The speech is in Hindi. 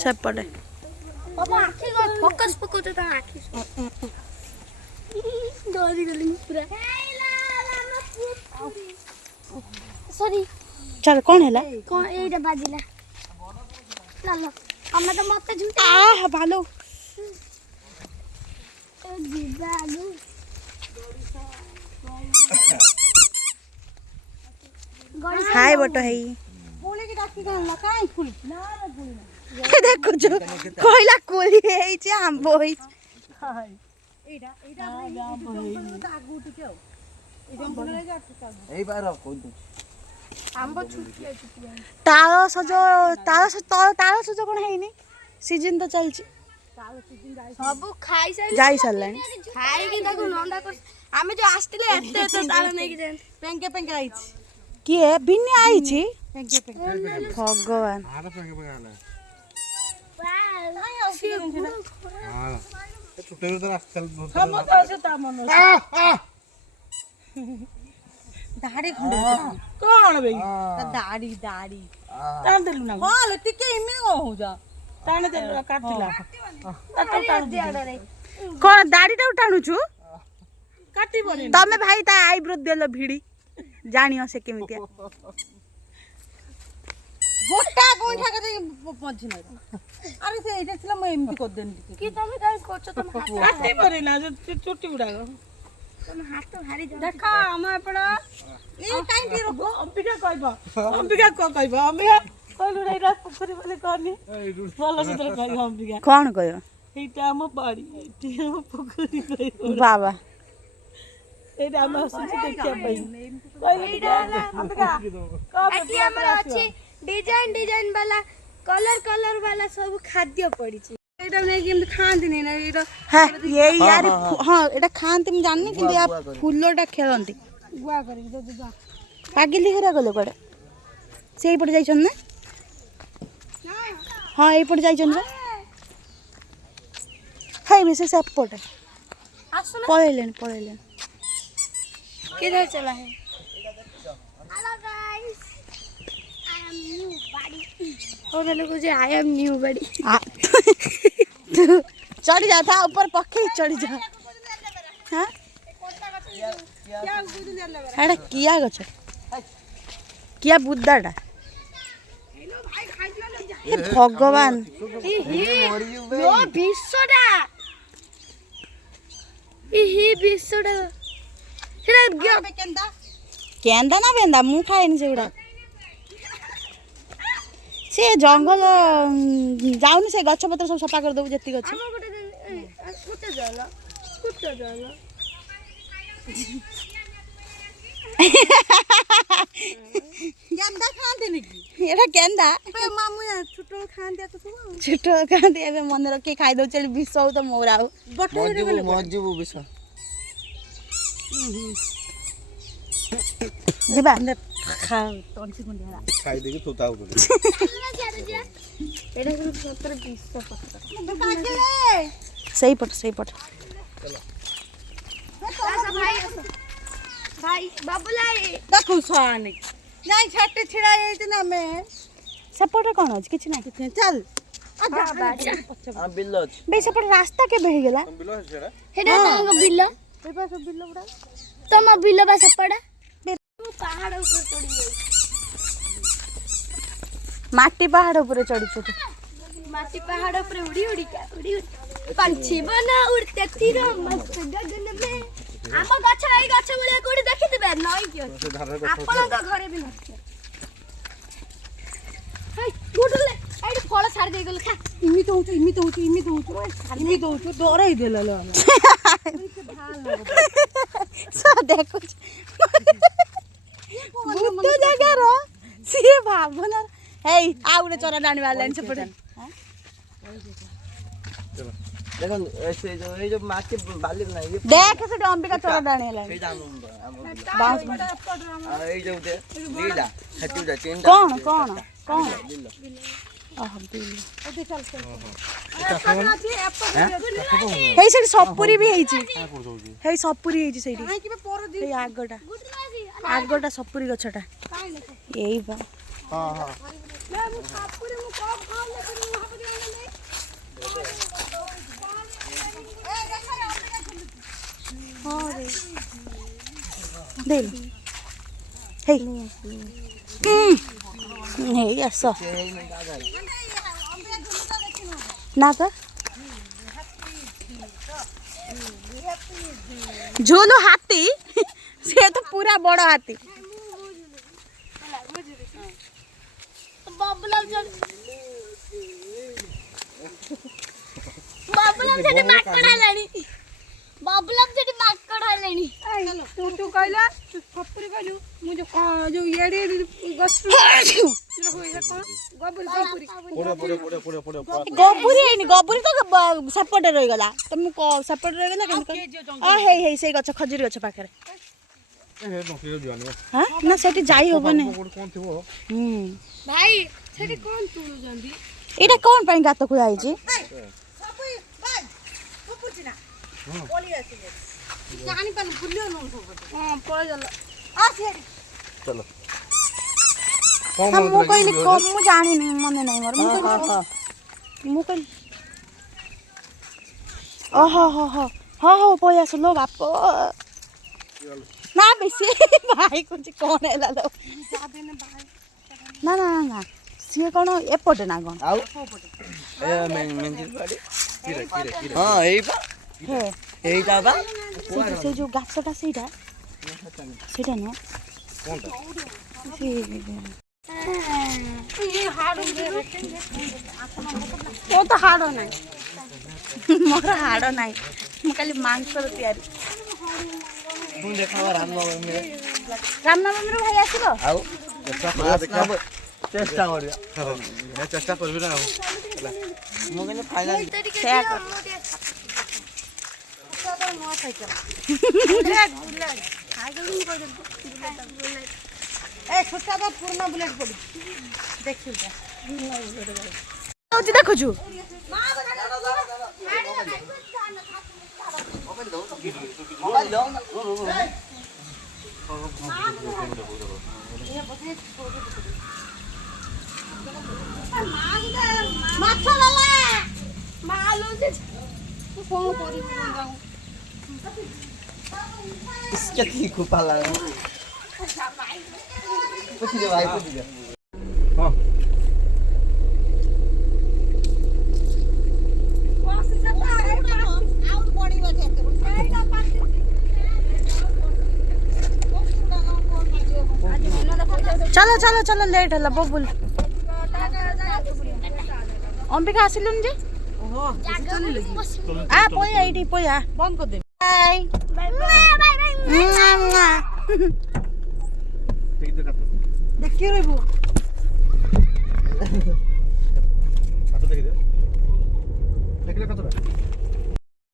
सेपटे बाबा आखी फोकस पको तो आखी डरी गली पूरा सॉरी चल कौन है कौन एटा बाजिला लालो हमरा तो मत झूठा आ भालो जीवा आगु हाय बटो है बोले की डाकी गाला काई फुल ना रे फुल देखो जो कोइला कोली है जे आंबो है हाय एटा एटा आंबो है आगु टिके हो एटा बोले जा एई बार कोन आंबो छुटिया छुटिया ताल सजो कोन है नी सीजन तो चलची सब खाई जाई सरलानी खाई कि ताको नंदा कर आमे जो आस्तिले एते एते ताल नै कि देन पेंगे पेंगे आइछ की है बिन्नी आई छी पेंगे पेंगे भगवान आरा पेंगे पेंगे आला हां छुटे तो रास्ता हम तो से ता मनो दाढ़ी खंडे कोन बे दाढ़ी दाढ़ी तान देलु ना हां ले टिके इमे हो जा ताने देलु काटिला कौन दाढ़ी टा उठाणु छु काटी बने तमे भाई ता आईब्रो देलो भिड़ी जानियो से केमितिया गोटा गोंठा के पहुंची ना अरे से एटा छला मैं एमपी कर देन कि तमे काई कोच तुम हाथ काटी बने ना जो चुट्टी उड़ा तुम हाथ तो भारी देखा हम अपना ए काई टी रखो अंबिका कहबा अंबिका को कहबा अंबिका कहलु रे रा पोखरी बोले कहनी बोलो से तो कहबा अंबिका कौन कयो एटा हम बाड़ी एटा हम पोखरी कहबो बाबा एटा हम सोची देखिया भाई कहलु अंबिका एटी हमरा अछि डिजाइन डिजाइन वाला कलर वाला सब खाद्य पड़ी छी एटा नै कि खांती नै ना एटा है ये यार हां एटा खानते हम जाननी कि या फुल्लोटा खेलंती गुआ करी दे दे पागिली हेरा गलो कड़े सेई पड़ जाई छन ना हां एई पड़ जाई छन रे हाय मिसे सेपट आसु ना पळेलेन किधर चला है hello guys I am new body और लोगों जे आई एम न्यू बॉडी चढ़ जा था ऊपर पक्के चढ़ जा हां क्या गुदु ले ले एटा किया गछ किया बुद्धाटा हेलो भाई खाइ ले जा हे भगवान यो बिस्सोडा इही बिस्सोडा सेडा बे केंदा केंदा ना बेंदा मु खाएनी सेगुड़ा से जंगल जाउनी से गछ पत्र सब सफा कर दउ जति गछ हम गोटे कुत्ते जाला गेंदा खाते नहीं एटा केंदा मामू या छोटो खाते तो तुम छोटो खाते एबे मन रखे खाइ दउ चल विषौ त मोराउ मजबू विष जिबा खा टंसी गुंडिया खाई देके तोताउ बोले एटा कुछ 17 20 पत्ता सही पट भाई बाबूलाई देखो सानी नहीं छाटे छिड़ा ये ना मैं सेपटे कोन अछि किछ ना चल आ बिल्लो बे सेपटे रास्ता के बहि गेला बिल्लो छेड़ा हेडा तांग बिल्लो पेपा सब बिल्लो बड़ा तम बिल्लो बा सपड़ा पहाड़ ऊपर चढ़ी गई माटी पहाड़ ऊपर चढ़ी छु माटी पहाड़ ऊपर उड़ी उड़ी पंछी बना उड़ते तीर मस्त गगन में आम गछ एई गछ मुळे कोडी देखि दिबे नई कि आपन का घरे भी नथि हाय गुडले एडी फळ छाड़ दे गेल खा इमी तो डराई देला लो सा देखो बुत्तो जगह रो सी भावना हे आउरे चोरा डाणी वाला से पड़े देखो ऐसे जो माटी बाली ना ये देख से अंबिका चोरा डाणी वाला से जानू बांस ए जो दे लीला हटू जा चेन कौन आह बिल्लो हे से सपुरी भी हेची हे सपुरी हेची सेठी काहे कि पर दी हे आगोटा सपुरी गछटा एई बा हां मैं सपुरी मु कब खाऊ लेकिन ଦେଲ ହେଇ ହେଇ ଆସ ନା ତ ଝୁଲୁ ହାତୀ ସେ ତ ପୁରା ବଡ଼ ହାତୀ ବାବୁଲାଲ ସେଠି ମାଙ୍କଡ ହେଲାଣି ବାବୁଲାଲ ସେଠି ମାଙ୍କଡ ହେଲାଣି ତୁ କହିଲା ସପୁରି କହିଲୁ ମୁଁ ଯୋଉ ଇଆଡେ ଗଛ ଗବୁରି ହେଇନି ଗବୁରି ତ ସେପଟେ ରହିଗଲା ତ ମୁଁ ସେପଟେ ରହିଗଲା କେମିତି ହେଇ ହେଇ ସେଇ ଗଛ ଖଜୁରୀ ଗଛ ପାଖରେ ନା ସେଠି ଯାଇ ହବନି ଭାଇ ସେଠି କଣ ତୁଳୁଛନ୍ତି ଏଇଟା କଣ ପାଇଁ ଗାତ ଖୋଳା ହେଇଛି ଜାଣିପାରୁନି ଭୁଲିବ ନୁହଁ ହଁ ପଳେଇଗଲା ମୁଁ କହିଲି ମୁଁ ଜାଣିନି ମନେ ନାହିଁ ମୋର ମୁଁ କହିଲି ଓହୋ ହୋ ହୋ ହଁ ହଉ ପଳେଇ ଆସ ଲୋ ବାପ ନା ବେଶୀ ଭାଇ କହୁଛି କଣ ହେଲା ଲୋ ନା ନା ନା ସିଏ କଣ ଏପଟେ ନା କଣ ଆଉ ହଁ ଏଇପା ହେ এইটা বা ସେଇ ଯୋଉ ଗାଛଟା ସେଇଟା ନୁହଁ ତୋ ତ ହାଡ଼ ନାହିଁ ମୋର ହାଡ଼ ନାହିଁ ମୁଁ ଖାଲି ମାଂସର ତିଆରି ମୁଁ ଦେଖାବା ରାମନବମୀରେ ରାମନବମୀରୁ ଭାଇ ଆସିବ ଆଉ ଚେଷ୍ଟା କରିବା ଚେଷ୍ଟା କରିବି ନା ଆଉ ମୁଁ କିନ୍ତୁ ଫାଇନାଲ ସେୟା କର ପୂର୍ଣ୍ଣ ବୁଲେଟ ପଡି ଦେଖିବୁ ଦେଖୁଛୁ ମାଛ ବାଲା ମାଲ ତୁ କଣ କରିବୁ ଯାଉ इसके ठीक को पाला पूछ ले भाई पूछ ले हां चलो चलो चलो लेट है बबुल अंबिका आसिलुन जे आ पोया एठी पोया बंद कर दे बाय देखिए रे वो